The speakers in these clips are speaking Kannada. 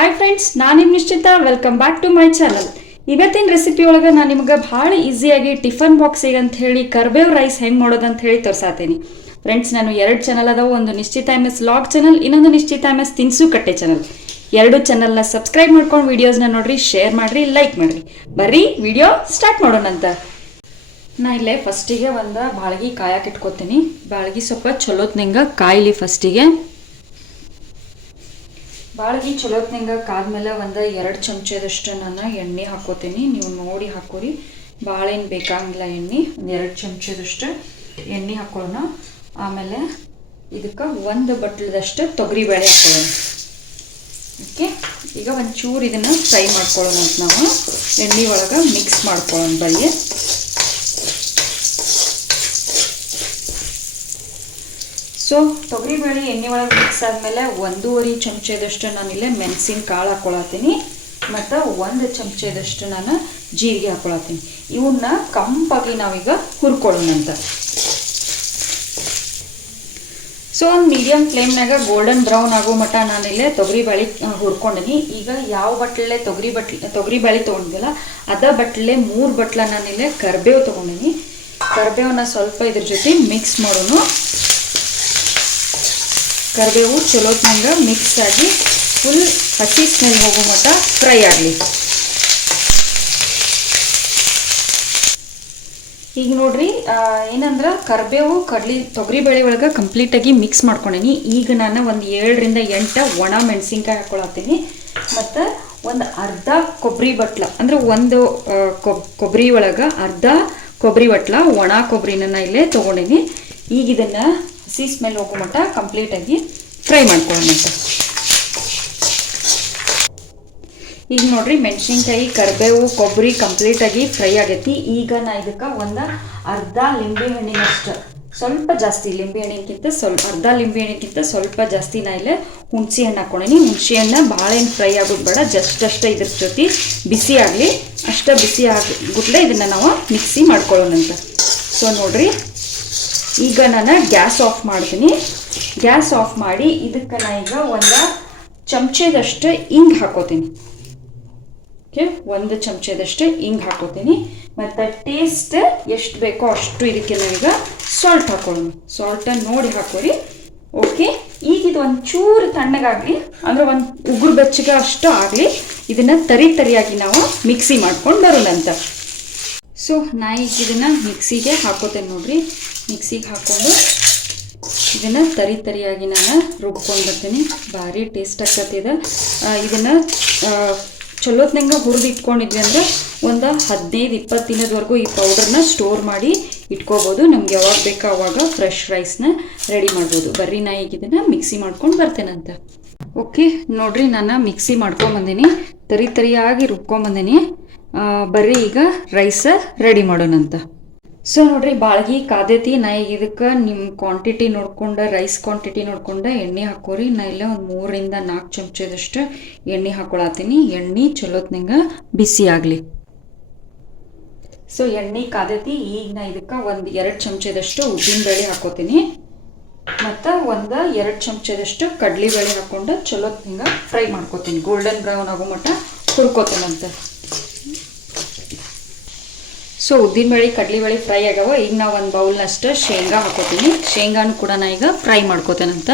ಹಾಯ್ ಫ್ರೆಂಡ್ಸ್, ನಾನು ನಿಮ್ಮ Nishchita. Welcome back to my channel. ಇವತ್ತಿನ ರೆಸಿಪಿ ಒಳಗೆ ನಾನು ನಿಮ್ಗೆ ಭಾಳ ಈಸಿಯಾಗಿ ಟಿಫನ್ ಬಾಕ್ಸಿಗೆ ಅಂತ ಹೇಳಿ ಕರ್ಬೇವ್ ರೈಸ್ ಹೆಂಗೆ ಮಾಡೋದಂತ ಹೇಳಿ ತೋರ್ಸಾತೀನಿ. ಫ್ರೆಂಡ್ಸ್, ನಾನು 2 ಚಾನಲ್ ಅದಾವೆ. ಒಂದು ನಿಶ್ಚಿತ MS ಲಾಗ್ ಚಾನಲ್, ಇನ್ನೊಂದು ನಿಶ್ಚಿತ MS ತಿನಿಸು ಕಟ್ಟೆ ಚಾನಲ್. 2 ಚಾನಲ್ನ ಸಬ್ಸ್ಕ್ರೈಬ್ ಮಾಡ್ಕೊಂಡು ವಿಡಿಯೋಸ್ನ ನೋಡ್ರಿ, ಶೇರ್ ಮಾಡಿರಿ, ಲೈಕ್ ಮಾಡಿರಿ. ಬರ್ರಿ ವಿಡಿಯೋ ಸ್ಟಾರ್ಟ್ ಮಾಡೋಣಂತ. ನಾ ಇಲ್ಲೇ ಫಸ್ಟಿಗೆ ಒಂದು ಬಾಳ್ಗಿ ಕಾಯಕ್ಕೆ ಇಟ್ಕೋತೀನಿ. ಬಾಳ್ಗಿ ಸ್ವಲ್ಪ ಚಲೋತ್ನಂಗೆ ಕಾಯಿಲಿ. ಫಸ್ಟಿಗೆ ಬಾಳ್ಗಿ ಚಲೋತ್ನಂಗೆ ಕಾದ್ಮೇಲೆ ಒಂದು 2 ಚಮಚದಷ್ಟು ನಾನು ಎಣ್ಣೆ ಹಾಕೋತೀನಿ. ನೀವು ನೋಡಿ ಹಾಕೋರಿ, ಭಾಳ ಏನು ಬೇಕಾಗಿಲ್ಲ ಎಣ್ಣೆ. ಒಂದು 2 ಚಮಚದಷ್ಟು ಎಣ್ಣೆ ಹಾಕೊಳ್ಳೋಣ. ಆಮೇಲೆ ಇದಕ್ಕೆ 1 ಬಟ್ಲದಷ್ಟು ತೊಗರಿಬೇಳೆ ಹಾಕೊಳ್ಳೋಣ. ಓಕೆ, ಈಗ ಒಂಚೂರು ಇದನ್ನು ಫ್ರೈ ಮಾಡ್ಕೊಳ್ಳೋಣ ಅಂತ ನಾವು ಎಣ್ಣೆ ಒಳಗೆ ಮಿಕ್ಸ್ ಮಾಡ್ಕೊಳ್ಳೋಣ ಬಳ್ಳಿ. ಸೊ ತೊಗರಿಬೇಳೆ ಎಣ್ಣೆ ಒಳಗೆ ಮಿಕ್ಸ್ ಆದಮೇಲೆ 1.5 ಚಮಚದಷ್ಟು ನಾನಿಲ್ಲೇ ಮೆಣಸಿನ ಕಾಳು ಹಾಕೊಳತ್ತೀನಿ ಮತ್ತು 1 ಚಮಚದಷ್ಟು ನಾನು ಜೀರಿಗೆ ಹಾಕೊಳತ್ತೀನಿ. ಇವನ್ನ ಕಂಪಾಗಿ ನಾವೀಗ ಹುರ್ಕೊಳ್ಳೋಣಂತ. ಸೊ ಒಂದು ಮೀಡಿಯಮ್ ಫ್ಲೇಮ್ನಾಗ ಗೋಲ್ಡನ್ ಬ್ರೌನ್ ಆಗೋ ಮಟ್ಟ ನಾನಿಲ್ಲೇ ತೊಗರಿಬೇಳೆ ಹುರ್ಕೊಂಡಿನಿ. ಈಗ ಯಾವ ಬಟ್ಲೆ ತೊಗರಿಬೇಳೆ ತೊಗೊಂಡಿಲ್ಲ, ಅದ ಬಟ್ಲೆ 3 ಬಟ್ಲ ನಾನಿಲ್ಲೇ ಕರಿಬೇವು ತೊಗೊಂಡಿನಿ. ಕರಿಬೇವನ್ನ ಸ್ವಲ್ಪ ಇದ್ರ ಜೊತೆ ಮಿಕ್ಸ್ ಮಾಡೋಣ. ಕರಿಬೇವು ಚಲೋತ್ನಂಗೆ ಮಿಕ್ಸ್ ಆಗಿ ಫುಲ್ ಹಸಿ ಸ್ಮೆಲ್ ಹೋಗೋ ಮಟ್ಟ ಫ್ರೈ ಆಗಲಿ. ಈಗ ನೋಡ್ರಿ, ಏನಂದ್ರೆ ಕರಿಬೇವು ತೊಗರಿಬೇಳೆ ಒಳಗೆ ಕಂಪ್ಲೀಟಾಗಿ ಮಿಕ್ಸ್ ಮಾಡ್ಕೊಂಡೀನಿ. ಈಗ ನಾನು ಒಂದು 7ರಿಂದ 8 ಒಣ ಮೆಣಸಿನ್ಕಾಯಿ ಹಾಕೊಳತ್ತೀನಿ ಮತ್ತು ಒಂದು ಅರ್ಧ ಕೊಬ್ಬರಿ ಬಟ್ಲ, ಅಂದರೆ ಒಂದು ಕೊಬ್ಬರಿ ಒಳಗೆ ಅರ್ಧ ಕೊಬ್ಬರಿ ಬಟ್ಲ ಒಣ ಕೊಬ್ಬರಿನ ಇಲ್ಲೇ ತೊಗೊಂಡೀನಿ. ಈಗ ಇದನ್ನು ಹಸಿ ಸ್ಮೆಲ್ ಹೋಗೋ ಮಟ್ಟ ಕಂಪ್ಲೀಟಾಗಿ ಫ್ರೈ ಮಾಡ್ಕೊಳ್ಳೋಣಂತ. ಈಗ ನೋಡ್ರಿ, ಮೆಣಸಿನ್ಕಾಯಿ, ಕರಿಬೇವು, ಕೊಬ್ಬರಿ ಕಂಪ್ಲೀಟಾಗಿ ಫ್ರೈ ಆಗೈತಿ. ಈಗ ನಾ ಇದಕ್ಕೆ ಒಂದು ಅರ್ಧ ಲಿಂಬೆ ಹಣ್ಣಿನಷ್ಟು, ಸ್ವಲ್ಪ ಜಾಸ್ತಿ ಲಿಂಬೆ ಹಣ್ಣಿನಕ್ಕಿಂತ ಅರ್ಧ ಲಿಂಬೆ ಹಣ್ಣಿನಕ್ಕಿಂತ ಸ್ವಲ್ಪ ಜಾಸ್ತಿ ನಾ ಇಲ್ಲೇ ಹುಣಸೆ ಹಣ್ಣು ಹಾಕ್ಕೊಂಡೀನಿ. ಹುಣಸೆ ಹಣ್ಣು ಭಾಳ ಏನು ಫ್ರೈ ಆಗೋದು ಬೇಡ, ಜಸ್ಟ್ ಇದ್ರ ಜೊತೆ ಬಿಸಿ ಆಗಲಿ. ಅಷ್ಟು ಬಿಸಿ ಆಗಿಬಿಟ್ಲೆ ಇದನ್ನು ನಾವು ಮಿಕ್ಸಿ ಮಾಡ್ಕೊಳ್ಳೋಣಂತ. ಸೊ ನೋಡ್ರಿ, ಈಗ ನಾನು ಗ್ಯಾಸ್ ಆಫ್ ಮಾಡ್ತೀನಿ. ಗ್ಯಾಸ್ ಆಫ್ ಮಾಡಿ ಇದಕ್ಕೆ ನಾ ಈಗ 1 ಚಮಚದಷ್ಟು ಇಂಗು ಹಾಕೋತೀನಿ. ಓಕೆ, 1 ಚಮಚದಷ್ಟು ಇಂಗು ಹಾಕೋತೀನಿ. ಮತ್ತು ಟೇಸ್ಟ್ ಎಷ್ಟು ಬೇಕೋ ಅಷ್ಟು ಇದಕ್ಕೆ ನಾವೀಗ ಸಾಲ್ಟ್ ಹಾಕೊಳ್ಳೋಣ. ಸಾಲ್ಟನ್ನು ನೋಡಿ ಹಾಕೋರಿ. ಓಕೆ, ಈಗ ಇದು ಒಂಚೂರು ತಣ್ಣಗಾಗಲಿ, ಅಂದರೆ ಒಂದು ಉಗುರು ಬೆಚ್ಚಗೆ ಅಷ್ಟು ಆಗಲಿ. ಇದನ್ನು ತರಿಯಾಗಿ ನಾವು ಮಿಕ್ಸಿ ಮಾಡ್ಕೊಂಡು ಬರೋಣಂತ. ಸೊ ನಾ ಈಗ ಇದನ್ನು ಮಿಕ್ಸಿಗೆ ಹಾಕೋತೇನೆ ನೋಡ್ರಿ. ಮಿಕ್ಸಿಗೆ ಹಾಕ್ಕೊಂಡು ಇದನ್ನು ತರಿಯಾಗಿ ನಾನು ರುಬ್ಕೊಂಡು ಬರ್ತೀನಿ. ಭಾರಿ ಟೇಸ್ಟ್ ಆಗ್ತದೆ. ಇದನ್ನು ಚಲೋತ್ನಂಗೆ ಹುರಿದು ಇಟ್ಕೊಂಡಿದ್ವಿ ಅಂದರೆ ಒಂದು 15-20 ದಿನದವರೆಗೂ ಈ ಪೌಡರ್ನ ಸ್ಟೋರ್ ಮಾಡಿ ಇಟ್ಕೋಬೋದು. ನಮ್ಗೆ ಯಾವಾಗ ಬೇಕೋ ಅವಾಗ ಫ್ರೆಶ್ ರೈಸ್ನ ರೆಡಿ ಮಾಡ್ಬೋದು. ಬರ್ರಿ ನಾ ಈಗ ಇದನ್ನು ಮಿಕ್ಸಿ ಮಾಡ್ಕೊಂಡು ಬರ್ತೇನಂತ. ಓಕೆ ನೋಡ್ರಿ, ನಾನು ಮಿಕ್ಸಿ ಮಾಡ್ಕೊಂಬಂದೀನಿ, ತರಿಯಾಗಿ ರುಬ್ಕೊಂಬಂದೀನಿ. ಬರ್ರಿ ಈಗ ರೈಸ್ ರೆಡಿ ಮಾಡೋಣಂತ. ಸೊ ನೋಡ್ರಿ, ಬಾಳ್ಗಿ ಕಾದೈತಿ. ನಾ ಈಗ ಇದಕ್ಕೆ ನಿಮ್ಮ ಕ್ವಾಂಟಿಟಿ ನೋಡ್ಕೊಂಡು, ರೈಸ್ ಕ್ವಾಂಟಿಟಿ ನೋಡ್ಕೊಂಡು ಎಣ್ಣೆ ಹಾಕೋರಿ. ನಾ ಇಲ್ಲೇ ಒಂದು 3ರಿಂದ 4 ಚಮಚದಷ್ಟು ಎಣ್ಣೆ ಹಾಕೊಳತ್ತೀನಿ. ಎಣ್ಣೆ ಚಲೋತ್ನಂಗೆ ಬಿಸಿ ಆಗಲಿ. ಸೊ ಎಣ್ಣೆ ಕಾದೈತಿ. ಈಗ ನಾ ಇದಕ್ಕೆ ಒಂದು 2 ಚಮಚದಷ್ಟು ಉದ್ದಿನಬೇಳೆ ಹಾಕೋತೀನಿ ಮತ್ತು ಒಂದು 2 ಚಮಚದಷ್ಟು ಕಡಲೆಬೇಳೆ ಹಾಕ್ಕೊಂಡು ಚಲೋತ್ನಂಗೆ ಫ್ರೈ ಮಾಡ್ಕೋತೀನಿ. ಗೋಲ್ಡನ್ ಬ್ರೌನ್ ಆಗೋ ಮಟ್ಟ ಹುರ್ಕೋತೀನಂತ. ಸೊ ಉದ್ದಿನಬೇಳೆ, ಕಡಲೆಬೇಳೆ ಫ್ರೈ ಆಗ್ಯಾವ. ಈಗ ನಾವು ಒಂದು ಬೌಲ್ನಷ್ಟು ಶೇಂಗಾ ಹಾಕೋತೀನಿ. ಶೇಂಗಾನು ಕೂಡ ನಾ ಈಗ ಫ್ರೈ ಮಾಡ್ಕೋತೇನಂತ.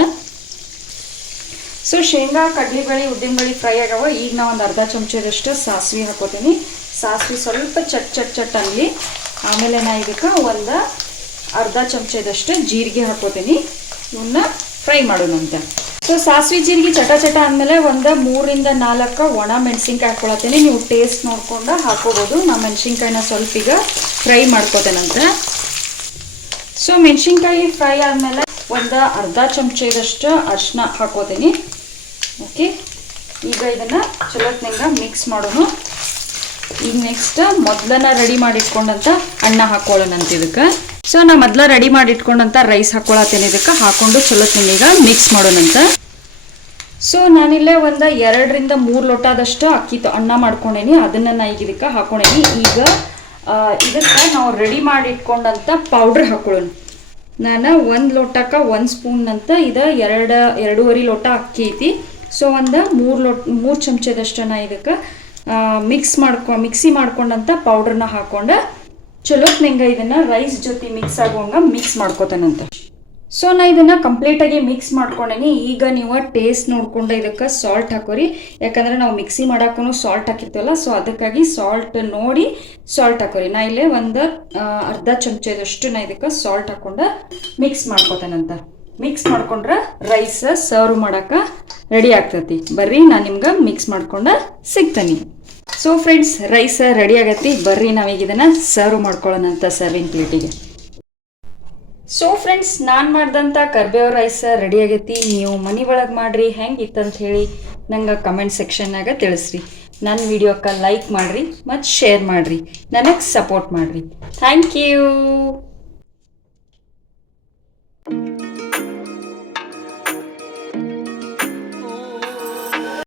ಸೊ ಶೇಂಗಾ, ಕಡಲೆಬೇಳೆ, ಉದ್ದಿನಬೇಳೆ ಫ್ರೈ ಆಗ್ಯಾವ. ಈಗ ನಾವು ಒಂದು ಅರ್ಧ ಚಮಚದಷ್ಟು ಸಾಸಿವೆ ಹಾಕೋತೀನಿ. ಸಾಸಿವೆ ಸ್ವಲ್ಪ ಚಟ್ ಅನ್ನಲಿ. ಆಮೇಲೆ ನಾ ಇದಕ್ಕೆ ಒಂದು ಅರ್ಧ ಚಮಚದಷ್ಟು ಜೀರಿಗೆ ಹಾಕೋತೀನಿ. ಇವನ್ನ ಫ್ರೈ ಮಾಡೋಣಂತ. ಸೊ ಸಾಸಿವೆ ಜೀರಿಗೆ ಚಟ ಅಂದಮೇಲೆ ಒಂದು 3ರಿಂದ 4 ಒಣ ಮೆಣಸಿನ್ಕಾಯಿ ಹಾಕ್ಕೊಳತ್ತೀನಿ. ನೀವು ಟೇಸ್ಟ್ ನೋಡ್ಕೊಂಡು ಹಾಕೋಬೋದು. ನಾ ಮೆಣಸಿನ್ಕಾಯಿನ ಸ್ವಲ್ಪ ಈಗ ಫ್ರೈ ಮಾಡ್ಕೋತೇನಂತ. ಸೊ ಮೆಣಸಿನ್ಕಾಯಿ ಫ್ರೈ ಆದಮೇಲೆ ಒಂದು ಅರ್ಧ ಚಮಚದಷ್ಟು ಅರಿಶಿನ ಹಾಕೋತೀನಿ. ಓಕೆ, ಈಗ ಇದನ್ನು ಚಲೋತ್ನಂಗೆ ಮಿಕ್ಸ್ ಮಾಡೋಣ. ಈಗ ನೆಕ್ಸ್ಟ್ ಮೊದಲನ್ನ ರೆಡಿ ಮಾಡಿಟ್ಕೊಂಡಂತ ಅನ್ನ ಹಾಕೊಳ್ಳೋಣಂತ ಇದಕ್ಕೆ. ಸೊ ನಾ ಮೊದಲ ರೆಡಿ ಮಾಡಿಟ್ಕೊಂಡಂತ ರೈಸ್ ಹಾಕೊಳತ್ತೇನೆ. ಇದಕ್ಕೆ ಹಾಕೊಂಡು ಚಲೋತ್ನಂಗೆ ಈಗ ಮಿಕ್ಸ್ ಮಾಡೋಣಂತ. ಸೊ ನಾನಿಲ್ಲೇ ಒಂದು 2ರಿಂದ 3 ಲೋಟದಷ್ಟು ಅನ್ನ ಮಾಡ್ಕೊಂಡೇನಿ. ಅದನ್ನು ನಾ ಈಗ ಇದಕ್ಕೆ ಹಾಕೊಂಡೇನಿ. ಈಗ ಇದಕ್ಕೆ ನಾವು ರೆಡಿ ಮಾಡಿಟ್ಕೊಂಡಂತ ಪೌಡ್ರ್ ಹಾಕೊಳ್ಳೋಣ. ನಾನು 1 ಲೋಟಕ್ಕೆ 1 ಸ್ಪೂನ್ ಅಂತ ಇದು 2.5 ಲೋಟ ಅಕ್ಕಿ ಐತಿ. ಸೊ ಒಂದು 3 ಚಮಚದಷ್ಟು ನಾ ಇದಕ್ಕೆ ಮಿಕ್ಸಿ ಮಾಡ್ಕೊಂಡಂಥ ಪೌಡ್ರನ್ನ ಹಾಕ್ಕೊಂಡು ಚಲೋ ನಿಂಗೆ ಇದನ್ನು ರೈಸ್ ಜೊತೆ ಮಿಕ್ಸ್ ಆಗುವಂಗೆ ಮಿಕ್ಸ್ ಮಾಡ್ಕೋತಾನಂತ. ಸೊ ನಾ ಇದನ್ನು ಕಂಪ್ಲೀಟಾಗಿ ಮಿಕ್ಸ್ ಮಾಡ್ಕೊಂಡೇನಿ. ಈಗ ನೀವು ಟೇಸ್ಟ್ ನೋಡ್ಕೊಂಡು ಇದಕ್ಕೆ ಸಾಲ್ಟ್ ಹಾಕೋರಿ, ಯಾಕಂದ್ರೆ ನಾವು ಮಿಕ್ಸಿ ಮಾಡೋಕ್ಕೂ ಸಾಲ್ಟ್ ಹಾಕಿರ್ತೀವಲ್ಲ, ಸೊ ಅದಕ್ಕಾಗಿ ಸಾಲ್ಟ್ ನೋಡಿ ಸಾಲ್ಟ್ ಹಾಕೋರಿ. ನಾ ಇಲ್ಲೇ ಒಂದು ಅರ್ಧ ಚಮಚದಷ್ಟು ನಾ ಇದಕ್ಕೆ ಸಾಲ್ಟ್ ಹಾಕ್ಕೊಂಡು ಮಿಕ್ಸ್ ಮಾಡ್ಕೋತಾನಂತ. ಮಿಕ್ಸ್ ಮಾಡ್ಕೊಂಡ್ರೆ ರೈಸ್ ಸರ್ವ್ ಮಾಡೋಕೆ ರೆಡಿ ಆಗ್ತೈತಿ. ಬರ್ರಿ ನಾನು ನಿಮ್ಗೆ ಮಿಕ್ಸ್ ಮಾಡ್ಕೊಂಡು ಸಿಗ್ತೀನಿ. ಸೊ ಫ್ರೆಂಡ್ಸ್, ರೈಸ್ ರೆಡಿ ಆಗತ್ತಿ. ಬರ್ರಿ ನಾವೀಗ ಇದನ್ನು ಸರ್ವ್ ಮಾಡ್ಕೊಳ್ಳೋಣಂತ ಸರ್ವಿಂಗ್ ಪ್ಲೇಟಿಗೆ. ಸೊ ಫ್ರೆಂಡ್ಸ್, ನಾನು ಮಾಡ್ದಂಥ ಕರ್ಬೇವು ರೈಸ್ ರೆಡಿ ಆಗೈತಿ. ನೀವು ಮನೆ ಒಳಗೆ ಮಾಡಿರಿ, ಹೆಂಗಿತ್ತಂತ ಹೇಳಿ ನಂಗೆ ಕಮೆಂಟ್ ಸೆಕ್ಷನ್ನಾಗ ತಿಳಿಸ್ರಿ. ನನ್ನ ವಿಡಿಯೋಕ್ಕೆ ಲೈಕ್ ಮಾಡಿರಿ ಮತ್ತು ಶೇರ್ ಮಾಡಿರಿ, ನನಗೆ ಸಪೋರ್ಟ್ ಮಾಡಿರಿ. Thank you.